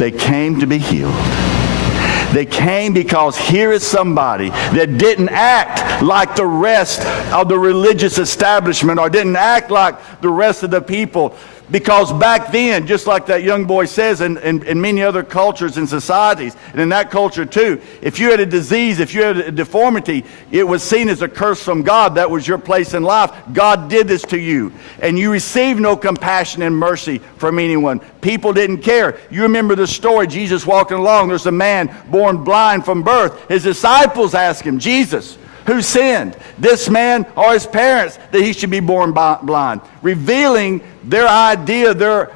They came to be healed. They came because here is somebody that didn't act like the rest of the religious establishment, or didn't act like the rest of the people. Because back then, just like that young boy says, in many other cultures and societies, and in that culture too, if you had a disease, if you had a deformity, it was seen as a curse from God. That was your place in life. God did this to you. And you received no compassion and mercy from anyone. People didn't care. You remember the story, Jesus walking along. There's a man born blind from birth. His disciples asked him, Jesus, who sinned, this man or his parents, that he should be born blind? Revealing their idea, that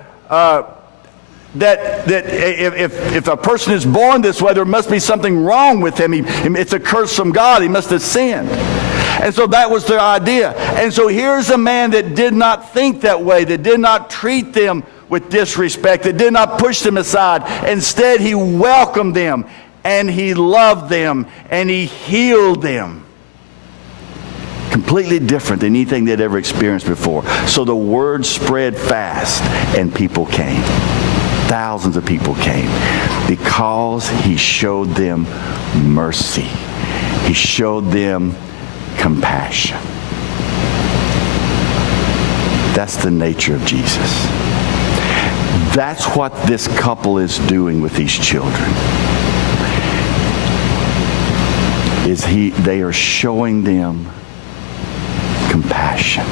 if a person is born this way, there must be something wrong with him. It's a curse from God. He must have sinned. And so that was their idea. And so here's a man that did not think that way, that did not treat them with disrespect, that did not push them aside. Instead, he welcomed them, and he loved them, and he healed them. Completely different than anything they'd ever experienced before. So the word spread fast, and people came. Thousands of people came because he showed them mercy. He showed them compassion. That's the nature of Jesus. That's what this couple is doing with these children. They are showing them compassion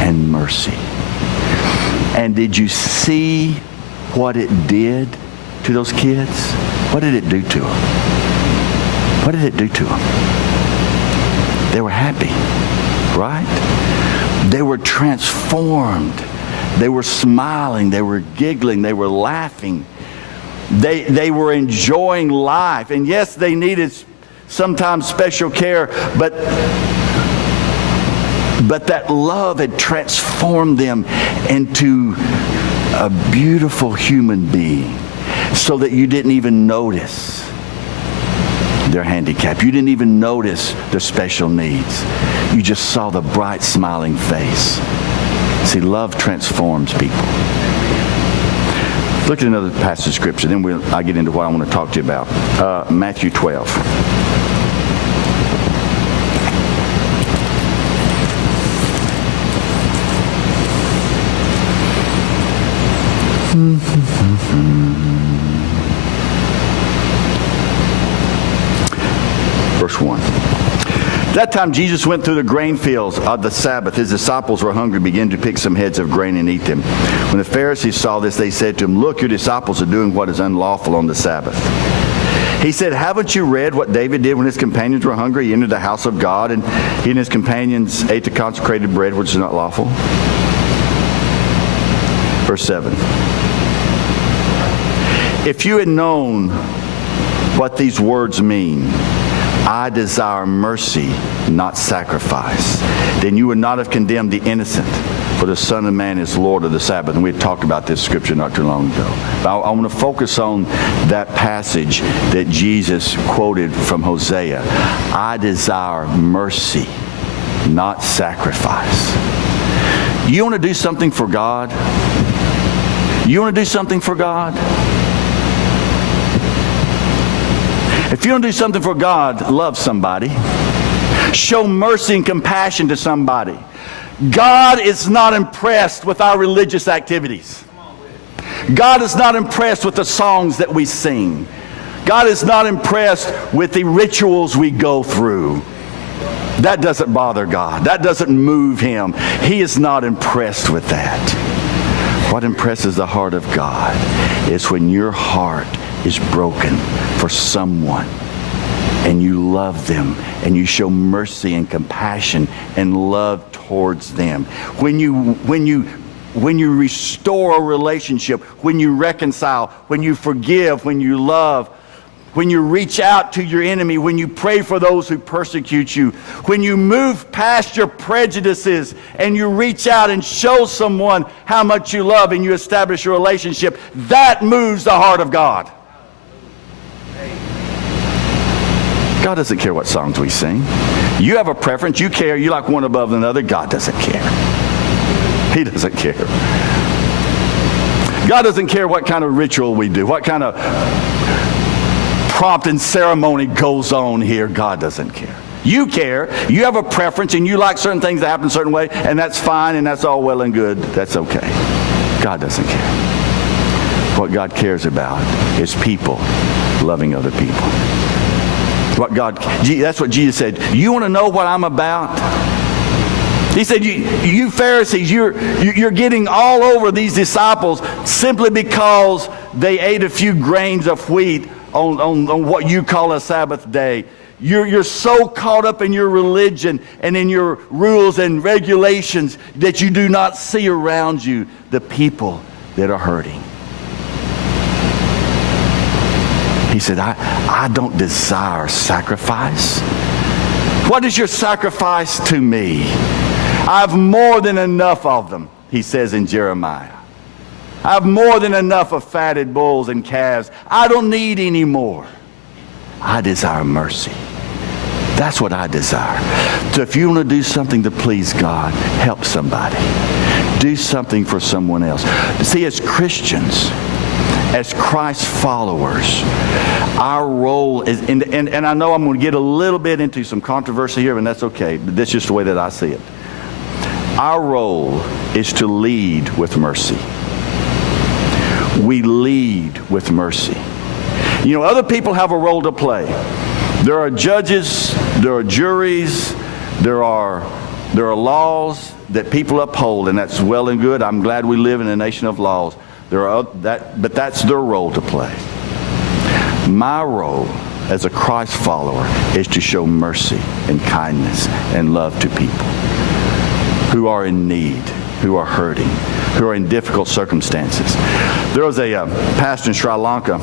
and mercy. And did you see what it did to those kids? What did it do to them? What did it do to them? They were happy, right? They were transformed. They were smiling. They were giggling. They were laughing. They were enjoying life. And yes, they needed sometimes special care, but that love had transformed them into a beautiful human being, so that you didn't even notice their handicap. You didn't even notice their special needs. You just saw the bright, smiling face. See, love transforms people. Look at another passage of Scripture, then I'll get into what I want to talk to you about. Matthew 12. Verse 1. That time Jesus went through the grain fields of the Sabbath. His disciples were hungry, began to pick some heads of grain and eat them. When the Pharisees saw this, they said to him, "Look, your disciples are doing what is unlawful on the Sabbath." He said, "Haven't you read what David did when his companions were hungry? He entered the house of God, and he and his companions ate the consecrated bread, which is not lawful." Verse 7. If you had known what these words mean, "I desire mercy, not sacrifice," then you would not have condemned the innocent, for the Son of Man is Lord of the Sabbath. And we had talked about this scripture not too long ago. But I want to focus on that passage that Jesus quoted from Hosea. I desire mercy, not sacrifice. You want to do something for God? You want to do something for God? If you don't do something for God, love somebody. Show mercy and compassion to somebody. God is not impressed with our religious activities. God is not impressed with the songs that we sing. God is not impressed with the rituals we go through. That doesn't bother God. That doesn't move him. He is not impressed with that. What impresses the heart of God is when your heart is broken for someone and you love them and you show mercy and compassion and love towards them. When you restore a relationship, when you reconcile, when you forgive, when you love, when you reach out to your enemy, when you pray for those who persecute you, when you move past your prejudices and you reach out and show someone how much you love and you establish a relationship, that moves the heart of God. God doesn't care what songs we sing. You have a preference, you care, you like one above another. God doesn't care. He doesn't care. God doesn't care what kind of ritual we do, what kind of prompt and ceremony goes on here. God doesn't care. You care. You have a preference, and you like certain things that happen a certain way, and that's fine, and that's all well and good. That's okay. God doesn't care. What God cares about is people loving other people. That's what Jesus said. You want to know what I'm about? He said, you Pharisees, you're getting all over these disciples simply because they ate a few grains of wheat on what you call a Sabbath day. You're so caught up in your religion and in your rules and regulations that you do not see around you the people that are hurting. He said, I don't desire sacrifice. What is your sacrifice to me? I have more than enough of them, he says in Jeremiah. I have more than enough of fatted bulls and calves. I don't need any more. I desire mercy. That's what I desire. So if you want to do something to please God, help somebody. Do something for someone else. See, as Christians, as Christ followers, our role is, and I know I'm going to get a little bit into some controversy here, and that's okay, but that's just the way that I see it. Our role is to lead with mercy. We lead with mercy. You know, other people have a role to play. There are judges, there are juries, there are laws that people uphold, and that's well and good. I'm glad we live in a nation of laws. But that's their role to play. My role as a Christ follower is to show mercy and kindness and love to people who are in need, who are hurting, who are in difficult circumstances. There was a pastor in Sri Lanka,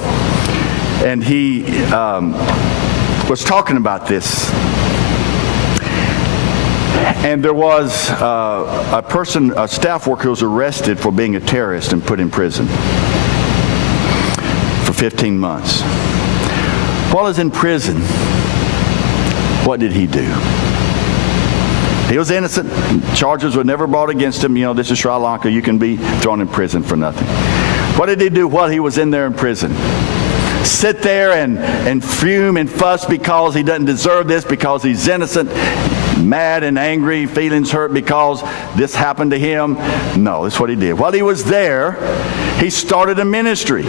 and he was talking about this. And there was a staff worker who was arrested for being a terrorist and put in prison for 15 months. While he was in prison, what did he do? He was innocent. Charges were never brought against him. You know, this is Sri Lanka. You can be thrown in prison for nothing. What did he do while he was in there in prison? Sit there and fume and fuss because he doesn't deserve this, because he's innocent, mad and angry, feelings hurt because this happened to him? No, that's what he did. While he was there, he started a ministry.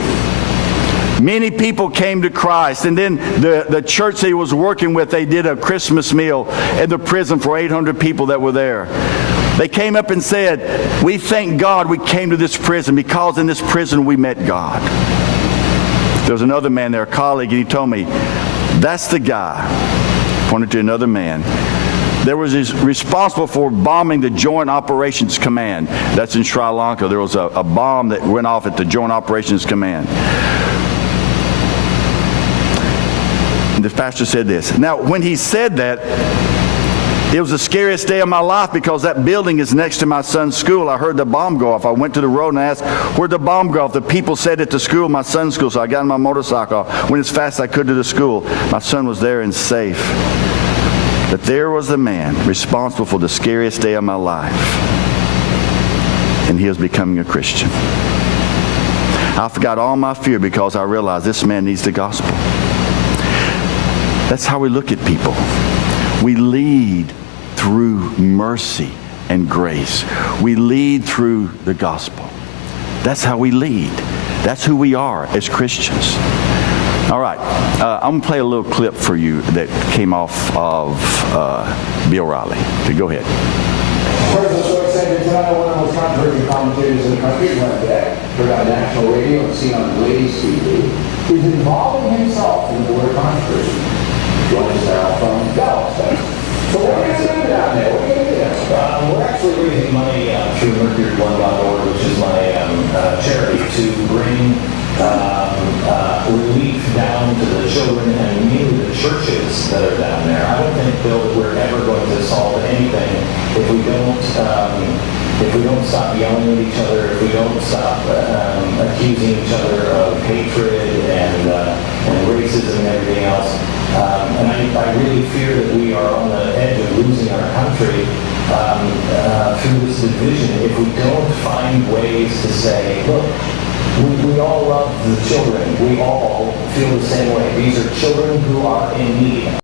Many people came to Christ, and then the church that he was working with, they did a Christmas meal in the prison for 800 people that were there. They came up and said, we thank God we came to this prison because in this prison we met God. There was another man there, a colleague, and he told me, that's the guy, pointed to another man, that was responsible for bombing the Joint Operations Command. That's in Sri Lanka. There was a bomb that went off at the Joint Operations Command. And the pastor said this. Now, when he said that, it was the scariest day of my life because that building is next to my son's school. I heard the bomb go off. I went to the road and asked, where'd the bomb go off? The people said at the school, my son's school. So I got on my motorcycle, went as fast as I could to the school. My son was there and safe. But there was the man responsible for the scariest day of my life. And he was becoming a Christian. I forgot all my fear because I realized this man needs the gospel. That's how we look at people. We lead through mercy and grace. We lead through the gospel. That's how we lead. That's who we are as Christians. All right, I'm going to play a little clip for you that came off of Bill Riley. Okay, go ahead. First, I'm so excited tonight. One of the most controversial commentators in the country went back, heard on national radio and seen on ladies' TV. He's involving himself in the word controversy. Join us now from Dallas. So what are you doing down there? What are you going to do? We're actually raising money through mercury1.org, which is my charity, to bring relief down to the children and mainly the churches that are down there. I don't think, Bill, that we're ever going to solve anything if we don't stop yelling at each other, if we don't stop accusing each other of hatred and racism and everything else. And I really fear that we are on the edge of losing our country through this division if we don't find ways to say, look, We all love the children. We all feel the same way. These are children who are in need.